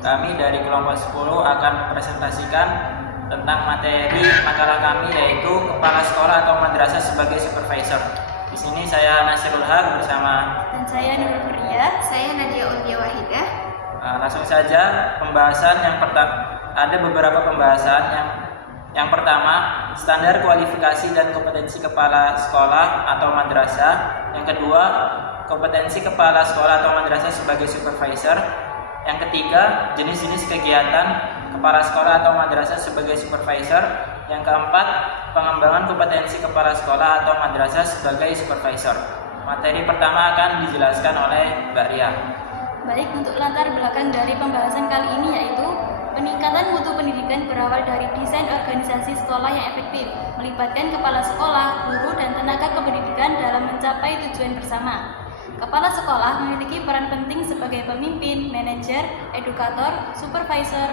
Kami dari kelompok 10 akan mempresentasikan tentang materi makalah kami, yaitu kepala sekolah atau madrasah sebagai supervisor. Di sini saya Nasirul Haq bersama dan saya Nurul Huria. Saya Nadia Ulia Wahidah. Langsung saja pembahasan yang pertama. Ada beberapa pembahasan yang pertama, standar kualifikasi dan kompetensi kepala sekolah atau madrasah. Yang kedua, kompetensi kepala sekolah atau madrasah sebagai supervisor. Yang ketiga, jenis-jenis kegiatan kepala sekolah atau madrasah sebagai supervisor. Yang keempat, pengembangan kompetensi kepala sekolah atau madrasah sebagai supervisor. Materi pertama akan dijelaskan oleh Mbak Ria. Baik, untuk latar belakang dari pembahasan kali ini yaitu peningkatan mutu pendidikan berawal dari desain organisasi sekolah yang efektif, melibatkan kepala sekolah, guru, dan tenaga kependidikan dalam mencapai tujuan bersama. Kepala sekolah memiliki peran penting sebagai pemimpin, manajer, edukator, supervisor,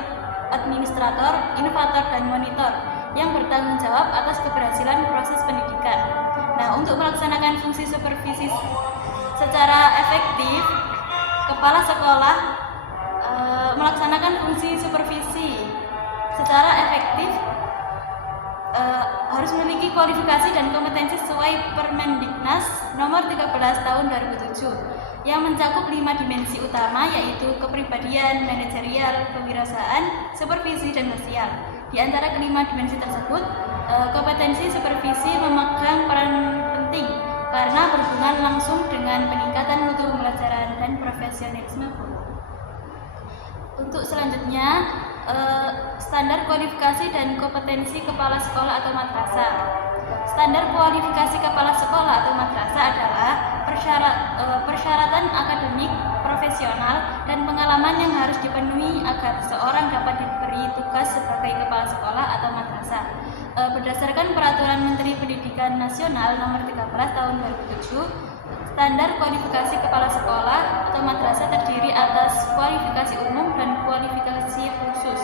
administrator, inovator, dan monitor yang bertanggung jawab atas keberhasilan proses pendidikan. Nah, untuk melaksanakan fungsi supervisi secara efektif, kepala sekolah melaksanakan fungsi supervisi secara efektif harus memiliki kualifikasi dan kompetensi sesuai Permendiknas nomor 13 tahun 2007 yang mencakup 5 dimensi utama, yaitu kepribadian, manajerial, kewirausahaan, supervisi, dan sosial. Di antara kelima dimensi tersebut, kompetensi supervisi memegang peran penting karena berhubungan langsung dengan peningkatan mutu pembelajaran dan profesionalisme guru. Untuk selanjutnya, standar kualifikasi dan kompetensi kepala sekolah atau madrasah. Standar kualifikasi kepala sekolah atau madrasah adalah persyaratan akademik, profesional, dan pengalaman yang harus dipenuhi agar seseorang dapat diberi tugas sebagai kepala sekolah atau madrasah. Berdasarkan Peraturan Menteri Pendidikan Nasional Nomor 13 Tahun 2007, standar kualifikasi kepala sekolah atau madrasah terdiri atas kualifikasi umum dan kualifikasi khusus.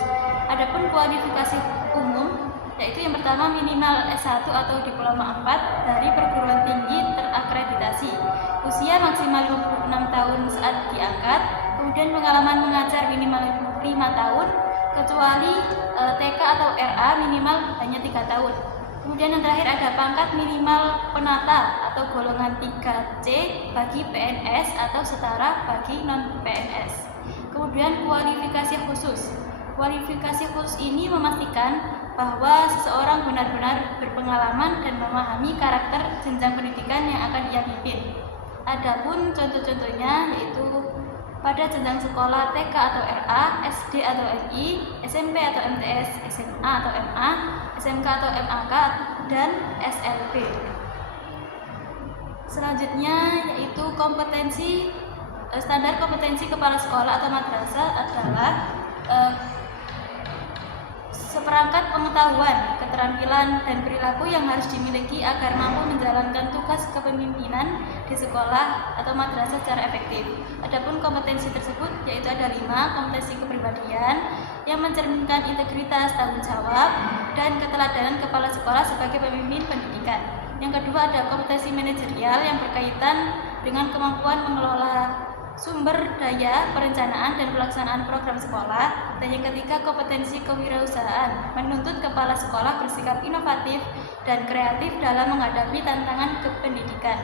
Adapun kualifikasi umum yaitu yang pertama minimal S1 atau diploma 4 dari perguruan tinggi terakreditasi, usia maksimal 26 tahun saat diangkat, kemudian pengalaman mengajar minimal 5 tahun, kecuali TK atau RA minimal hanya 3 tahun. Kemudian yang terakhir ada pangkat minimal penata atau golongan 3C bagi PNS atau setara bagi non-PNS. Kemudian kualifikasi khusus. Kualifikasi khusus ini memastikan bahwa seseorang benar-benar berpengalaman dan memahami karakter jenjang pendidikan yang akan ia pimpin. Adapun contoh-contohnya yaitu pada jenjang sekolah TK atau RA, SD atau MI, SMP atau MTS, SMA atau MA, SMK atau MAK, dan SLB. Selanjutnya yaitu standar kompetensi kepala sekolah atau madrasah adalah seperangkat pengetahuan, keterampilan, dan perilaku yang harus dimiliki agar mampu menjalankan tugas kepemimpinan di sekolah atau madrasah secara efektif. Adapun kompetensi tersebut yaitu ada 5, kompetensi kepribadian yang mencerminkan integritas, tanggung jawab, dan keteladanan kepala sekolah sebagai pemimpin pendidikan. Yang kedua ada kompetensi manajerial yang berkaitan dengan kemampuan mengelola sumber daya, perencanaan, dan pelaksanaan program sekolah. Dan yang ketiga kompetensi kewirausahaan menuntut kepala sekolah bersikap inovatif dan kreatif dalam menghadapi tantangan kependidikan.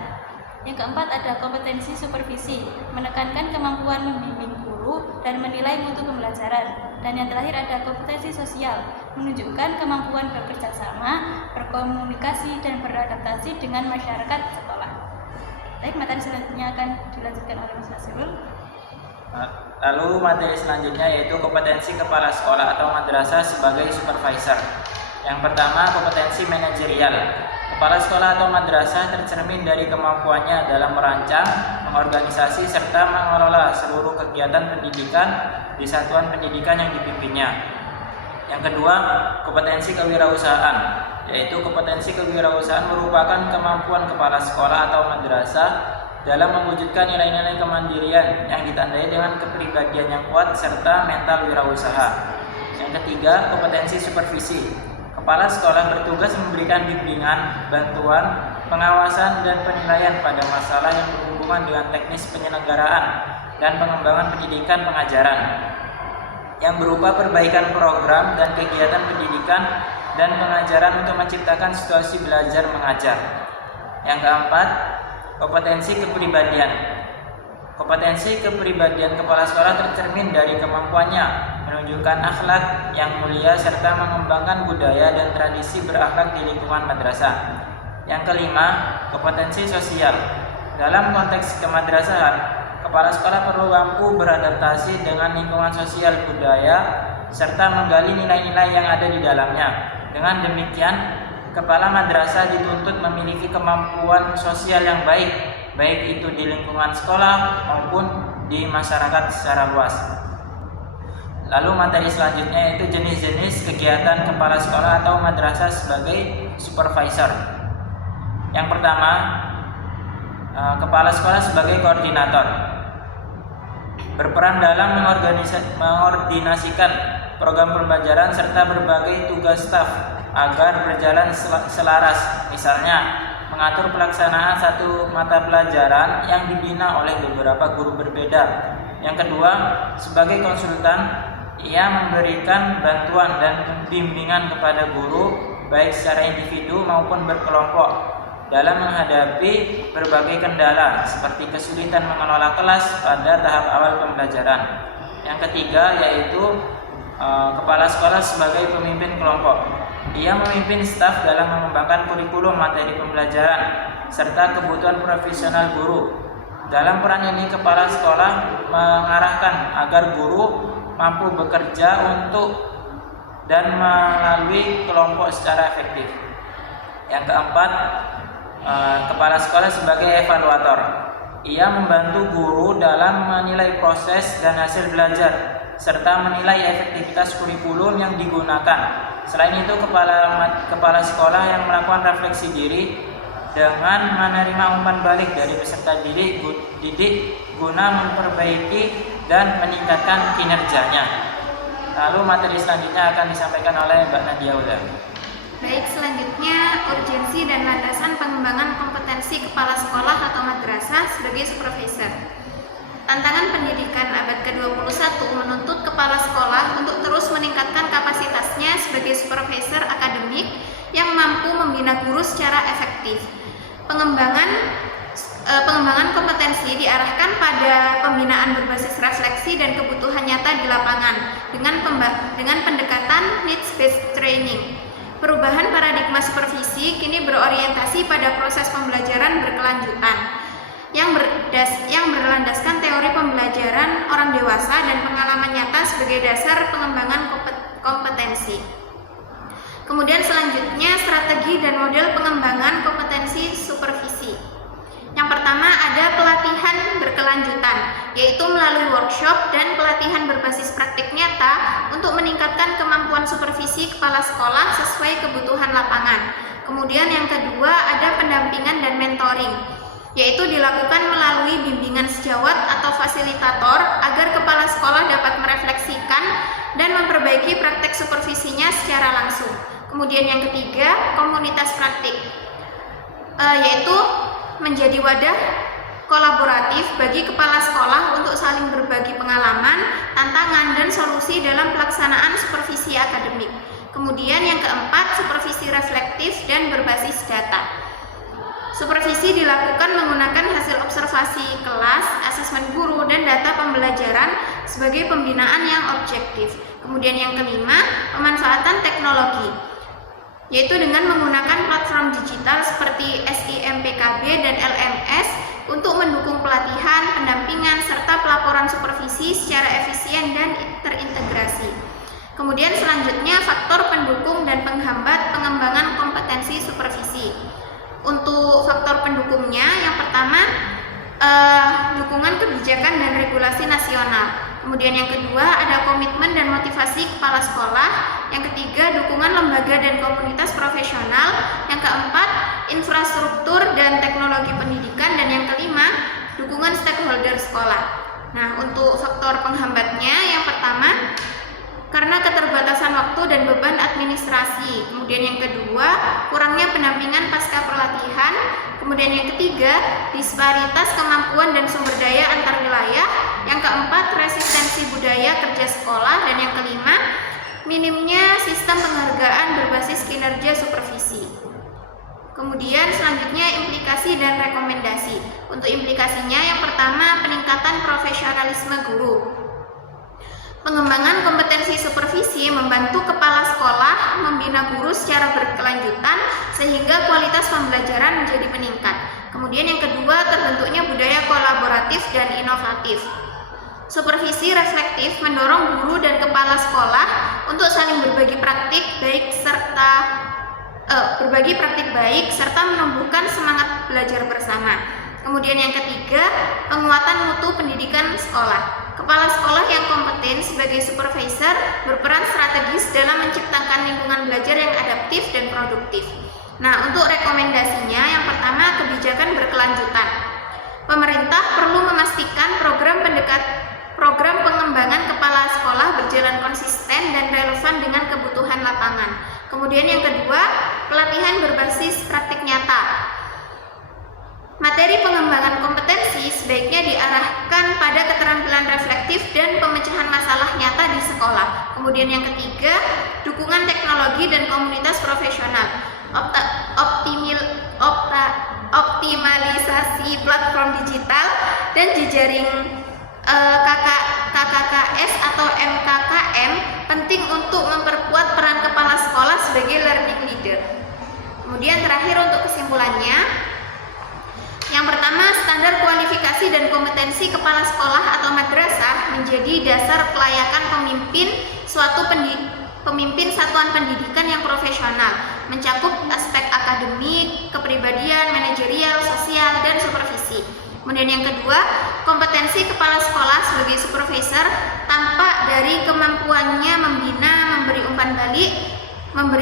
Yang keempat ada kompetensi supervisi, menekankan kemampuan membimbing guru dan menilai mutu pembelajaran. Dan yang terakhir ada kompetensi sosial, menunjukkan kemampuan bekerja sama, berkomunikasi, dan beradaptasi dengan masyarakat sekolah. Baik, materi selanjutnya akan dilanjutkan oleh Mas Nasirul. Lalu materi selanjutnya yaitu kompetensi kepala sekolah atau madrasah sebagai supervisor. Yang pertama, kompetensi manajerial. Kepala sekolah atau madrasah tercermin dari kemampuannya dalam merancang, mengorganisasi, serta mengelola seluruh kegiatan pendidikan di satuan pendidikan yang dipimpinnya. Yang kedua, kompetensi kewirausahaan, yaitu kompetensi kewirausahaan merupakan kemampuan kepala sekolah atau madrasah dalam mewujudkan nilai-nilai kemandirian yang ditandai dengan kepribadian yang kuat serta mental wirausaha. Yang ketiga, kompetensi supervisi. Kepala sekolah bertugas memberikan bimbingan, bantuan, pengawasan, dan penilaian pada masalah yang berhubungan dengan teknis penyelenggaraan dan pengembangan pendidikan pengajaran. yang berupa perbaikan program dan kegiatan pendidikan dan pengajaran untuk menciptakan situasi belajar mengajar. Yang keempat, kompetensi kepribadian. Kompetensi kepribadian kepala sekolah tercermin dari kemampuannya menunjukkan akhlak yang mulia serta mengembangkan budaya dan tradisi berakhlak di lingkungan madrasah. Yang kelima, kompetensi sosial. Dalam konteks kemadrasahan, kepala sekolah perlu mampu beradaptasi dengan lingkungan sosial budaya serta menggali nilai-nilai yang ada di dalamnya. Dengan demikian, kepala madrasah dituntut memiliki kemampuan sosial yang baik itu di lingkungan sekolah maupun di masyarakat secara luas. Lalu materi selanjutnya yaitu jenis-jenis kegiatan kepala sekolah atau madrasah sebagai supervisor. Yang pertama, kepala sekolah sebagai koordinator. Berperan dalam mengordinasikan program pembelajaran serta berbagai tugas staf agar berjalan selaras. Misalnya, mengatur pelaksanaan satu mata pelajaran yang dibina oleh beberapa guru berbeda. Yang kedua, sebagai konsultan, ia memberikan bantuan dan bimbingan kepada guru baik secara individu maupun berkelompok dalam menghadapi berbagai kendala seperti kesulitan mengelola kelas pada tahap awal pembelajaran. Yang ketiga yaitu kepala sekolah sebagai pemimpin kelompok. Ia memimpin staf dalam mengembangkan kurikulum materi pembelajaran serta kebutuhan profesional guru. Dalam peran ini, kepala sekolah mengarahkan agar guru mampu bekerja untuk dan melalui kelompok secara efektif. Yang keempat, kepala sekolah sebagai evaluator. Ia membantu guru dalam menilai proses dan hasil belajar serta menilai efektivitas kurikulum yang digunakan. Selain itu, kepala sekolah yang melakukan refleksi diri dengan menerima umpan balik dari peserta didik guna memperbaiki dan meningkatkan kinerjanya. Lalu materi selanjutnya akan disampaikan oleh Mbak Nadia Ula. Baik, selanjutnya urgensi dan landasan pengembangan kompetensi kepala sekolah atau madrasah sebagai supervisor. Tantangan pendidikan abad ke-21 menuntut kepala sekolah untuk terus meningkatkan kapasitasnya sebagai supervisor akademik yang mampu membina guru secara efektif. Pengembangan kompetensi diarahkan pada pembinaan berbasis refleksi dan kebutuhan nyata di lapangan dengan pendekatan needs-based training. Perubahan paradigma supervisi kini berorientasi pada proses pembelajaran berkelanjutan yang berlandaskan teori pembelajaran orang dewasa dan pengalaman nyata sebagai dasar pengembangan kompetensi. Kemudian selanjutnya strategi dan model pengembangan kompetensi supervisi. Yang pertama ada pelatihan berkelanjutan, yaitu melalui workshop dan pelatihan berbasis praktik nyata untuk meningkatkan kemampuan supervisi kepala sekolah sesuai kebutuhan lapangan. Kemudian yang kedua ada pendampingan dan mentoring, yaitu dilakukan melalui bimbingan sejawat atau fasilitator agar kepala sekolah dapat merefleksikan dan memperbaiki praktek supervisinya secara langsung. Kemudian yang ketiga, komunitas praktik, yaitu menjadi wadah kolaboratif bagi kepala sekolah untuk saling berbagi pengalaman, tantangan, dan solusi dalam pelaksanaan supervisi akademik. Kemudian yang keempat, supervisi reflektif dan berbasis data. Supervisi dilakukan menggunakan hasil observasi kelas, asesmen guru, dan data pembelajaran sebagai pembinaan yang objektif. Kemudian yang kelima, pemanfaatan teknologi, yaitu dengan menggunakan platform digital seperti SIMPKB dan LMS untuk mendukung pelatihan, pendampingan, serta pelaporan supervisi secara efisien dan terintegrasi. Kemudian selanjutnya, faktor pendukung dan penghambat pengembangan kompetensi supervisi. Untuk faktor pendukungnya, yang pertama dukungan kebijakan dan regulasi nasional. Kemudian yang kedua ada komitmen dan motivasi kepala sekolah. Yang ketiga dukungan lembaga dan komunitas profesional. Yang keempat infrastruktur dan teknologi pendidikan. Dan yang kelima dukungan stakeholder sekolah. Nah, untuk faktor penghambatnya, yang pertama karena keterbatasan waktu dan beban administrasi. Kemudian yang kedua, kurangnya pendampingan pasca pelatihan. Kemudian yang ketiga, disparitas kemampuan dan sumber daya antar wilayah. Yang keempat, resistensi budaya budaya kerja sekolah. Dan yang kelima, minimnya sistem penghargaan berbasis kinerja supervisi. Kemudian selanjutnya implikasi dan rekomendasi. Untuk implikasinya, yang pertama peningkatan profesionalisme guru. Pengembangan kompetensi supervisi membantu kepala sekolah membina guru secara berkelanjutan sehingga kualitas pembelajaran menjadi meningkat. Kemudian yang kedua, terbentuknya budaya kolaboratif dan inovatif. Supervisi reflektif mendorong guru dan kepala sekolah untuk saling berbagi praktik baik serta menumbuhkan semangat belajar bersama. Kemudian yang ketiga, penguatan mutu pendidikan sekolah. Kepala sekolah yang kompeten sebagai supervisor berperan strategis dalam menciptakan lingkungan belajar yang adaptif dan produktif. Nah, untuk rekomendasinya, yang pertama, kebijakan berkelanjutan. Pemerintah perlu memastikan program pengembangan kepala sekolah berjalan konsisten dan relevan dengan kebutuhan lapangan. Kemudian yang kedua, pelatihan berbasis praktik nyata. Materi pengembangan kompetensi sebaiknya diarahkan pada keterampilan reflektif dan pemecahan masalah nyata di sekolah. Kemudian yang ketiga, dukungan teknologi dan komunitas profesional. Optimalisasi platform digital dan jejaring KKKS atau MKKM penting untuk memperkuat peran kepala sekolah sebagai learning leader. Kemudian terakhir untuk kesimpulannya, yang pertama, standar kualifikasi dan kompetensi kepala sekolah atau madrasah menjadi dasar kelayakan pemimpin satuan pendidikan yang profesional, mencakup aspek akademik, kepribadian, manajerial, sosial, dan supervisi. Kemudian yang kedua, kompetensi kepala sekolah sebagai supervisor tampak dari kemampuannya membina, memberi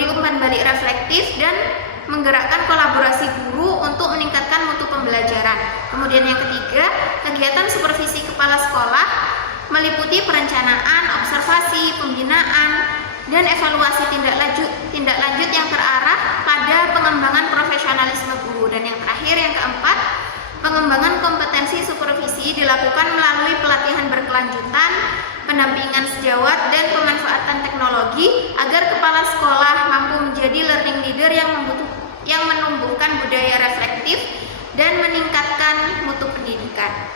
umpan balik reflektif, dan menggerakkan kolaborasi guru untuk meningkatkan mutu pembelajaran. Kemudian yang ketiga, kegiatan supervisi kepala sekolah meliputi perencanaan, observasi, pembinaan, dan evaluasi tindak lanjut yang terarah pada pengembangan profesionalisme guru. Dan yang terakhir, yang keempat, pengembangan kompetensi supervisi dilakukan melalui pelatihan berkelanjutan, pendampingan sejawat, dan pemanfaatan teknologi agar kepala sekolah mampu menjadi learning leader yang menumbuhkan budaya reflektif dan meningkatkan mutu pendidikan.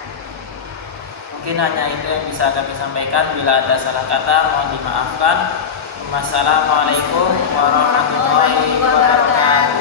Mungkin hanya itu yang bisa kami sampaikan. Bila ada salah kata, mohon dimaafkan. Wassalamualaikum warahmatullahi wabarakatuh.